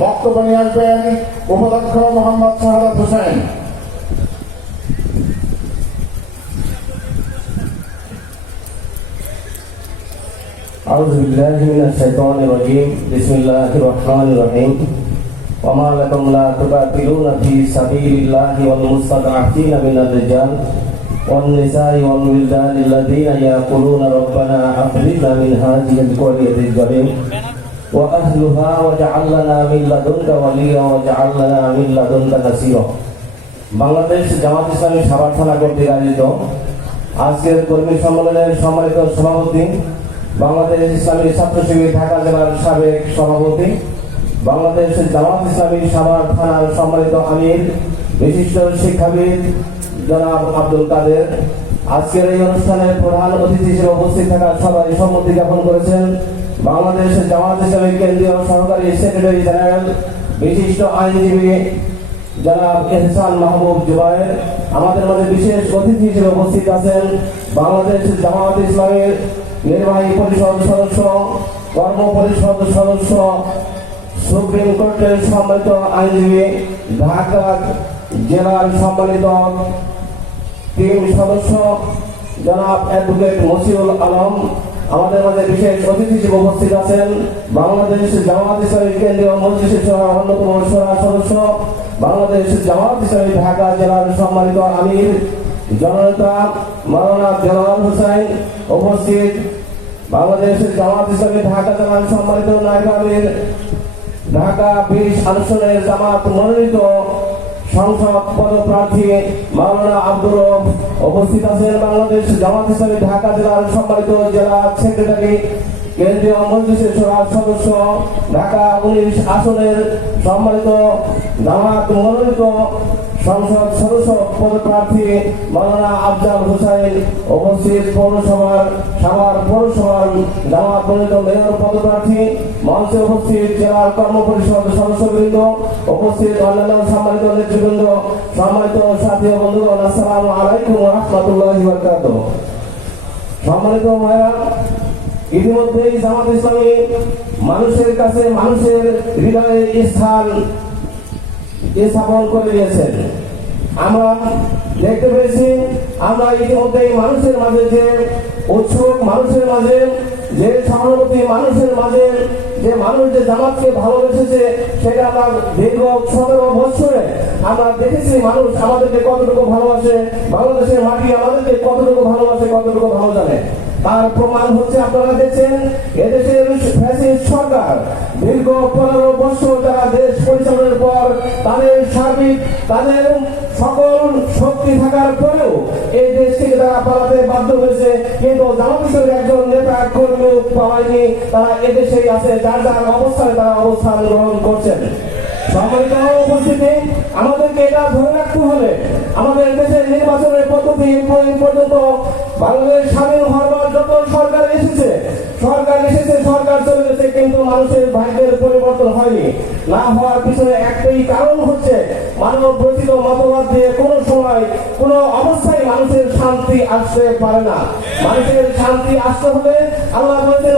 বক্তব্য নিয়ে আসবেন উপাধ্যক্ষ মোহাম্মদ শাহাদ হোসেন أعوذ بالله من الشيطان الرجيم بسم الله الرحمن الرحيم وما لكم لا تقاتلون في سبيل الله والمستضعفين من الرجال والنساء والولدان الذين يقولون ربنا أخرجنا من هذه القرية الظلم وأهلها واجعل لنا من لدنك وليا واجعل لنا من لدنك نصيرا বাংলাদেশ জামাত ইসলামী সাভার থানা কর্তৃক আয়োজিত আজকের কর্মী সম্মেলনের সম্মানিত সভাপতি বাংলাদেশ ইসলামী ছাত্র শিবির ঢাকা জেলার সাবেক সভাপতি বাংলাদেশ জামাত ইসলামী সাভার থানার সম্মানিত আমির বিশিষ্ট শিক্ষাবিদ জনাব আব্দুল কাদের আজকের এই অনুষ্ঠানে প্রধান অতিথি হিসেবে উপস্থিত থাকা সবাই সম্মতি জ্ঞাপন করেছেন বাংলাদেশ জামাত ইসলামী কেন্দ্রীয় সহকারী সেক্রেটারি জেনারেল, বিশিষ্ট আইনজীবী জনাব এহসান মাহবুব জুবায়ের। আমাদের মাঝে বিশেষ অতিথি হিসেবে উপস্থিত আছেন বাংলাদেশ জামাত ইসলামের নির্বাহী পরিষদ সদস্য, কর্ম পরিষদ সদস্য, সুপ্রিম কোর্টের সম্মানিত আইনজীবী, ঢাকা জেলার সম্মানিত টিম সদস্য, জনাব অ্যাডভোকেট মসিউল আলম আমাদের মাঝে বিশেষ অতিথি হিসেবে উপস্থিত আছেন। বাংলাদেশ জামাত ইসলামী কেন্দ্রীয় মজলিসের অন্যতম সদস্য, বাংলাদেশ জামাত ইসলামী ঢাকা জেলার সম্মানিত আমির, জননেতা মাওলানা জলাল হোসেন উপস্থিত। বাংলাদেশ জামাত ইসলামী ঢাকা জেলার সম্মানিত নায়ক আমির, ঢাকা বিশ আসনের জামাত মনোনীত সংসদ পদপ্রার্থী মাওলানা আব্দুর উপস্থিত আছেন বাংলাদেশ জামাত ইসলামী ঢাকা জেলার সম্মানিত জেলা সেক্রেটারি, কেন্দ্রীয় মজলিসের সভার সদস্য, ঢাকা উনিশ আসনের সম্মানিত জামাত মনোনীত সংসদ সদস্য পদপ্রার্থী মাওলানা আফজাল হোসেন উপস্থিত পৌরসভার, সাভার পৌরসভার জামাত মনোনীত মেয়র পদপ্রার্থী, মঞ্চে উপস্থিত জেলার কর্ম পরিষদ সদস্যবৃন্দ, উপস্থিত অন্যান্য সম্মানিত নেতৃবৃন্দ, সম্মানিত সাথী বন্ধুগণ, আসসালামু আলাইকুম রহমতুল্লাহি বারাকাতুহু। সম্মানিত ভাইরা, ইতিমধ্যেই জামাত ইসলামী মানুষের কাছে মানুষের হৃদয়ে স্থান স্থাপন করে দিয়েছেন। আমরা দেখতে পেয়েছি, আমরা ইতিমধ্যেই মানুষের মাঝে যে উৎসুক মানুষের মাঝে, যে সহানুভূতি মানুষের মাঝে, যে মানুষ যে জামাতকে ভালোবেসেছে, সেটা আমরা দীর্ঘ সতেরো বছরে আমরা দেখেছি, মানুষ আমাদেরকে কতটুকু ভালোবাসে, বাংলাদেশের মাটি আমাদেরকে কতটুকু ভালোবাসে, কতটুকু ভালো জানে। তার প্রমাণ হচ্ছে আপনারা দেখছেন এদেশের ফ্যাসিস্ট সরকার। দীর্ঘ পনেরো বছর তারা দেশ পরিচালনার পর তাদের সার্বিক, তাদের সকল শক্তি থাকার পরেও এই দেশ থেকে তারা পালাতে বাধ্য হয়েছে। কিন্তু জামাত একজন নেতা কর্মী পাওয়ায়নি, তারা এদেশেই আছে, যার যার অবস্থানে তারা অবস্থান গ্রহণ করছেন। সম্মানিত উপস্থিতি, আমাদেরকে এটা ধরে রাখতে হবে আমাদের দেশের নির্বাচনের পদ্ধতি পর্যন্ত বাংলাদেশ স্বাধীন হওয়ার যত সরকার এসেছে সরকার এসেছে, সরকার চলে গেছে, কিন্তু মানুষের ভাগ্যের পরিবর্তন হয়নি। না হওয়ার পিছনে একটাই কারণ হচ্ছে মানব রচিত মতবাদ দিয়ে কোনো সময় কোনো অবস্থায় মানুষের শান্তি আসতে পারে না। মানুষের শান্তি আসতে হলে আল্লাহ বলছেন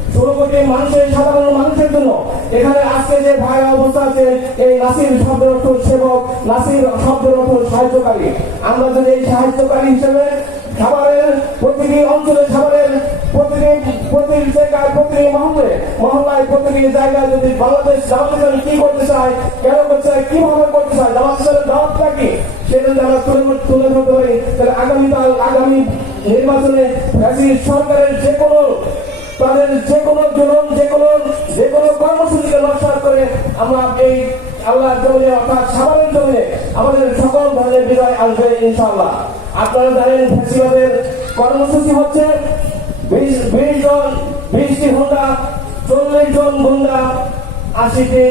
ষোলো কোটি মানুষের, সাধারণ মানুষের জন্য। এখানে আজকে যে ভাইরা অবস্থা আছে, এই নাসির শব্দের অর্থ সেবক, নাসির শব্দের অর্থ সাহায্যকারী। আমরা যদি এই সাহায্যকারী হিসেবে খাবারের প্রতিটি অঞ্চলে খাবারের প্রতিটি প্রতিটি জায়গায়, প্রতিটি মহল্লে, মহল্লায়, প্রতিটি জায়গায় যদি বাংলাদেশ জামাত কি করতে চায়, কেন করতে চায়, কীভাবে করতে চায়, জামাত ইসলামের দাওয়াতটা কি সেটা যদি তুলে তুলে ধরতে পারি। তাহলে আগামীকাল, আগামী নির্বাচনে সরকারের যে কোনো যে কোনো জুলুম যে কোনো যে কোনো কর্মসূচিকে নস্বাত করে আমরা এই আল্লাহর জমিনে, অর্থাৎ সাধারণ জমিনে আমাদের সকল ধরনের বিজয় আসবে ইনশাআল্লাহ। আপনারা জানেন, ফেসিবাদের কর্মসূচি হচ্ছে বিশ বিশ জন, বিশটি হোন্ডা, চল্লিশ জন গুন্ডা, আশিটি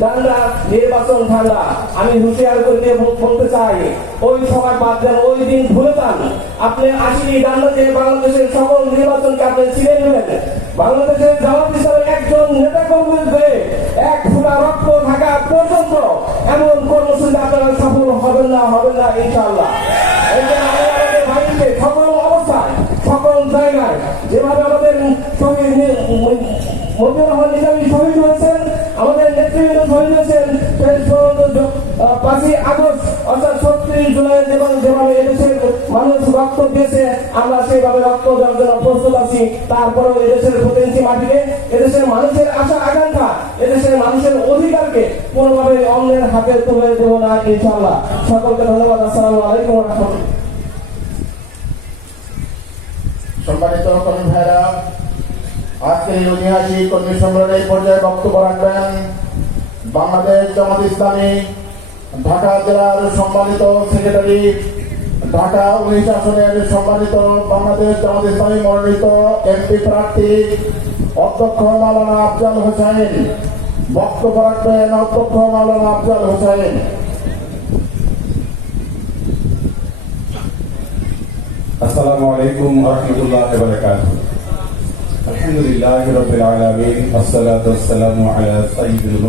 ডান্ডা নির্বাচন ঠান্ডা আমি হুঁশিয়ার করে দিয়ে বল- বলতে চাই, ওই সবার বাদ দেন, ওই দিন ভুলে যান। আপনি আসেনি ডান্ডা বাংলাদেশের সকল নির্বাচনকে আপনি ছিঁড়ে নেবেন। বাংলাদেশের জামাত হিসাবে একজন নেতা কর্মীকে এক ফুটা রক্ত থাকা পর্যন্ত এমন কর্মসূচি আপনারা সফল হবেন না হবেন না, ইনশাআল্লাহ এই জন্য আমি আমাদের ভাইকে সকল অবস্থায় সকল জায়গায় যেভাবে আমাদের শহীদ নি- মতিউর রহমান নিজামী শহীদ হয়েছেন জ- আহ, পাঁচই আগস্ট অর্থাৎ ছত্রিশ জুলাই যেভাবে যেভাবে এদেশের মানুষ রক্ত দিয়েছে আমরা সেইভাবে রক্ত দেওয়ার জন্য প্রস্তুত আছি। তারপরেও এদেশের প্রতিনিধি মাটিকে এদেশের মানুষের আশা আকাঙ্ক্ষা এদেশের মানুষের অধিকারকে কোনোভাবে অন্যের হাতে তুলে দেবো না ইনশাআল্লাহ। সকলকে ধন্যবাদ আসসালামু আলাইকুম রহমতুল্লাহ। সম্মানিত কর্মী ভাইরা আজকের ঐতিহাসিক কর্মী সম্মেলনের পর্যায়ে বক্তব্য রাখবেন বাংলাদেশ জামাত ইসলামী, ঢাকা জেলার সম্মানিত সেক্রেটারি, ঢাকা উনিশ আসনের সম্মানিত বাংলাদেশ জামাত ইসলামী মনোনীত এমপি প্রার্থী, অধ্যক্ষ মালানা আফজাল হোসাইন। বক্তব্য রাখবেন অধ্যক্ষ মালানা আফজাল হোসাইন। আসসালামু আলাইকুম রহমতুল্লাহ আলহামদুলিল্লাহ রবিল আলমিন আসসালাতু আসসালামু আলা সাইয়্যিদুল